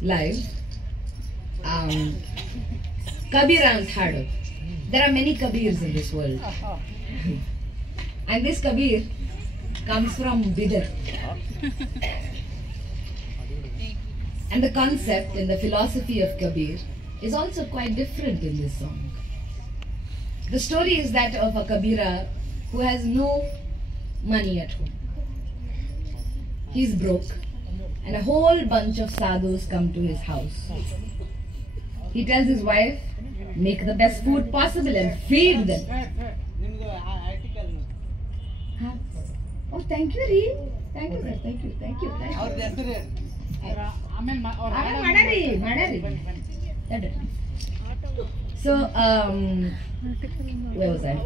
live. Kabir and Thado. There are many Kabirs in this world. And this Kabir comes from Bidar. And the concept and the philosophy of Kabir is also quite different in this song. The story is that of a Kabira who has no money at home. He's broke, and a whole bunch of sadhus come to his house. He tells his wife, make the best food possible and feed them. Huh? Oh, thank you, Ree. Thank you, sir. Thank you. Thank you. Thank you. So, where was I?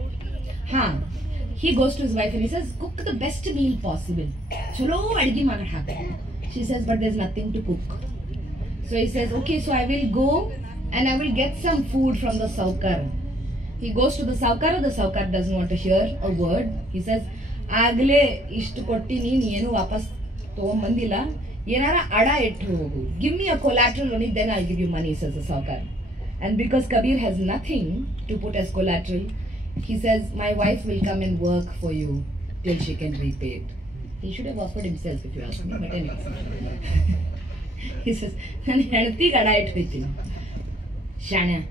He goes to his wife and he says, cook the best meal possible. She says, but there's nothing to cook. So he says, okay, so I will go and I will get some food from the saukar. He goes to the saukar doesn't want to hear a word. He says, Agle ishtu kotti neenu vapas togondila yenara ada ittu hogu. Give me a collateral only, then I'll give you money, says the saukar. And because Kabir has nothing to put as collateral, he says, my wife will come and work for you till she can repay it. He should have offered himself, if you ask me, but anyway. He says, Shana.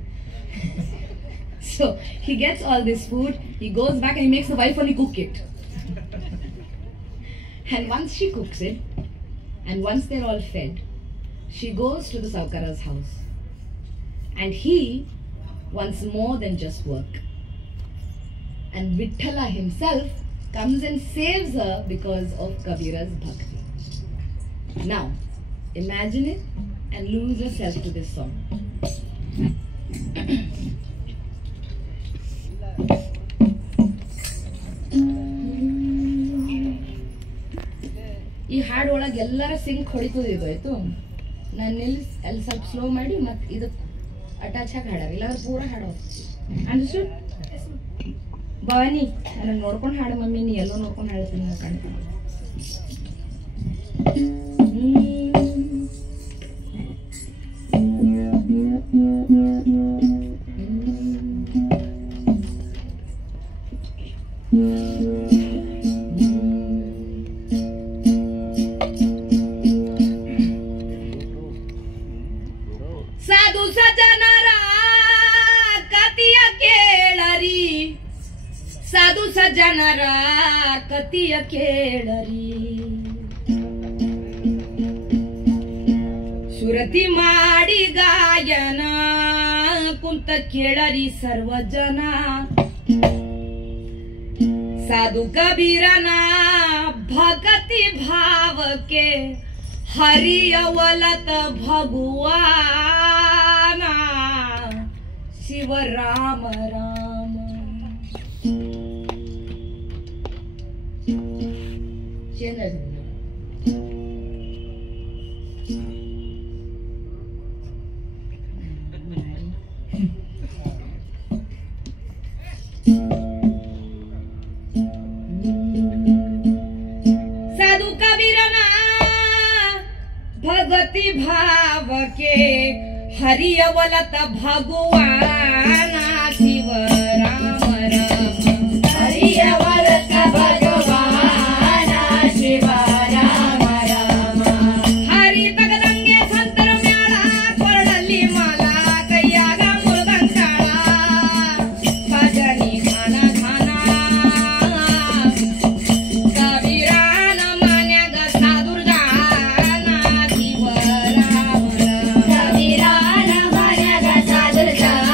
So he gets all this food, he goes back and he makes the wife only cook it. And once she cooks it, and once they're all fed, she goes to the Saukara's house. And he wants more than just work. And Vithala himself comes and saves her because of Kabira's bhakti. Now, imagine it and lose yourself to this song. ಈ ಹಾಡು ಒಳಗೆ ಎಲ್ಲರ sync ಹೊಡಿತೋದಿತ್ತು. ನಾನು ಅಲ್ಲಿ ಸ್ವಲ್ಪ slow ಮಾಡಿ ಮತ್ತೆ ಇದಕ್ಕೆ ಅಟ್ಯಾಚ್ ಆಗಿ ಹಾಡಾರ, ಇಲ್ಲಾಂದ್ರೆ ಪೂರ ಹಾಡೋ ಅಂಡರ್ಸ್ಟುಡ್. ಭವಾನಿ ನನಗೆ ನೋಡ್ಕೊಂಡು ಹಾಡು ಮಮ್ಮಿ, ನೀ ಎಲ್ಲೋ ನೋಡ್ಕೊಂಡು ಹಾಡ್ತೀನಿ ನಾ ಕಣ್ಣ. ಸಾಧು ಸಜ್ಜನರ ಕತಿಯ ಕೇಳರಿ, ಸಾಧು ಸಜ್ಜನರ ಕತಿಯ ಕೇಳರಿ, ಸುರತಿ ಮಾಡಿ ಗಾಯನ ಕುಂತ ಕೇಳರಿ ಸರ್ವಜನ. ಸಾಧು ಕಬೀರನ ಭಗತಿ ಭಾವಕ್ಕೆ ಹರಿಯವಲತ ಭಗವಾನ ಶಿವ ರಾಮ ರಾಮ. ಸಾಧು ಕಬೀರನ ಭಗತಿ ಭಾವಕ್ಕೆ ಹರಿಯವಲತ ಭಗವಾನ ಶಿವ ರಾಮ ರಾಮ. ಹರಿಯವಲತ ಭಗವಾನ ಶಿವ ರಾಮ ರಾಮ. ಹರಿ ತಗದಂಗೆ ಸಂತರ ಮ್ಯಾಳ, ಕೊರಡಲ್ಲಿ ಮಾಲ, ಕೈಯಾಗ ಮುರುಗಂತಾಳ, ಭಜನಿ ಘನ ಘನ. ಕಬೀರನ ಮನ್ಯಾಗ ಸಾಧುರ್ ಜಾನ ಶಿವ ರಾಮ ರಾಮ. ಕಬೀರನ ಮನ್ಯಾಗ ಸಾಧುರ್ ಜಾನ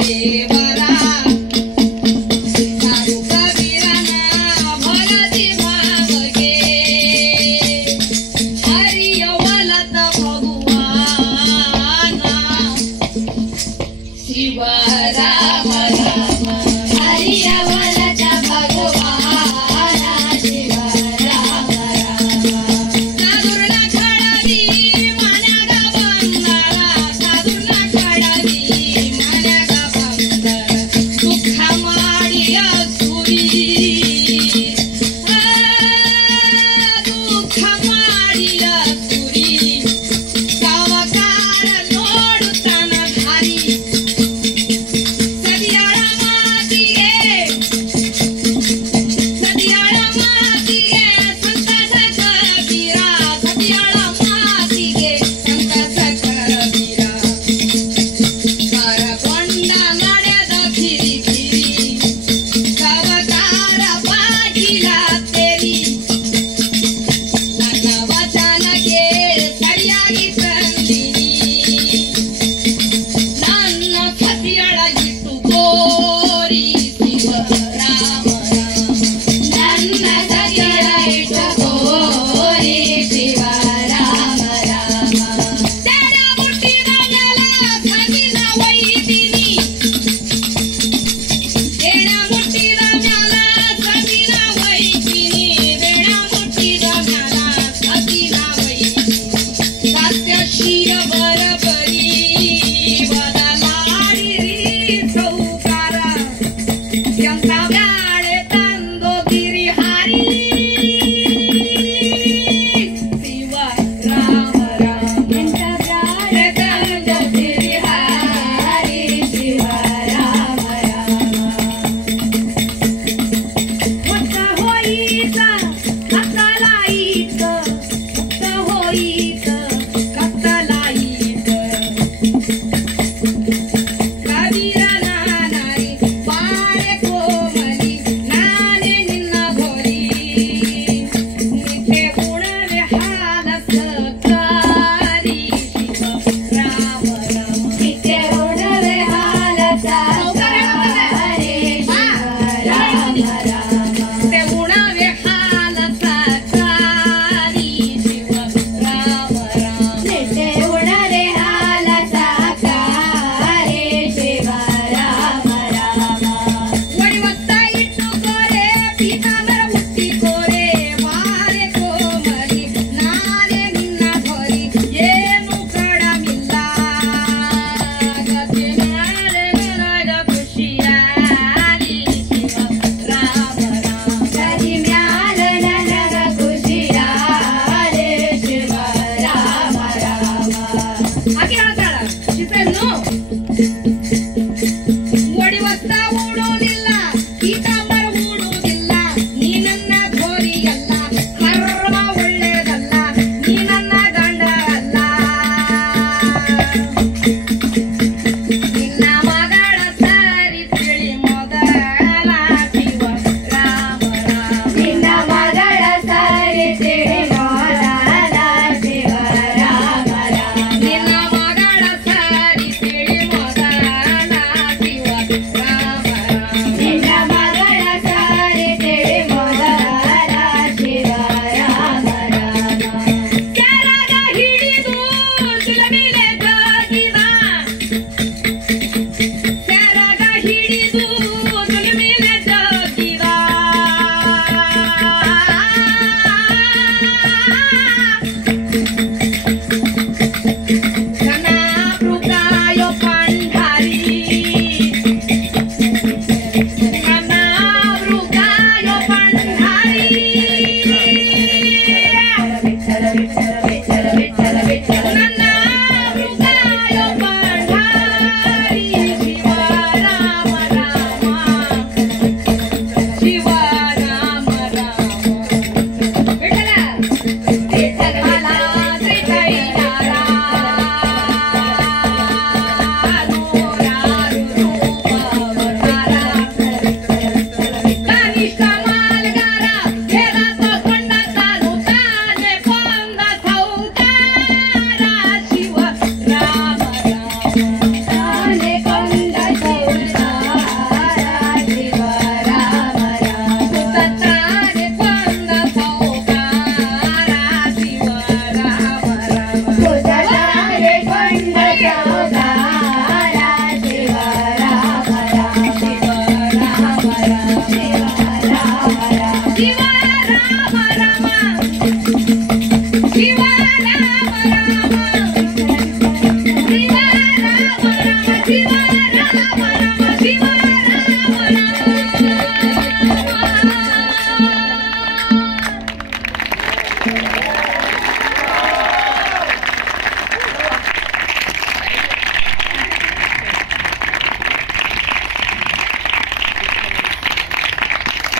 देवरा साधू कबीरना भगती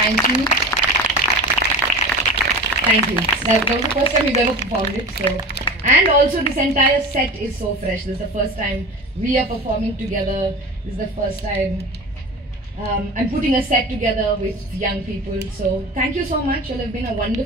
Thank you. Thank you. That was the first time we've ever performed it. So, and also this entire set is so fresh. This is the first time we are performing together. This is the first time I'm putting a set together with young people. So thank you so much. You'll have been a wonderful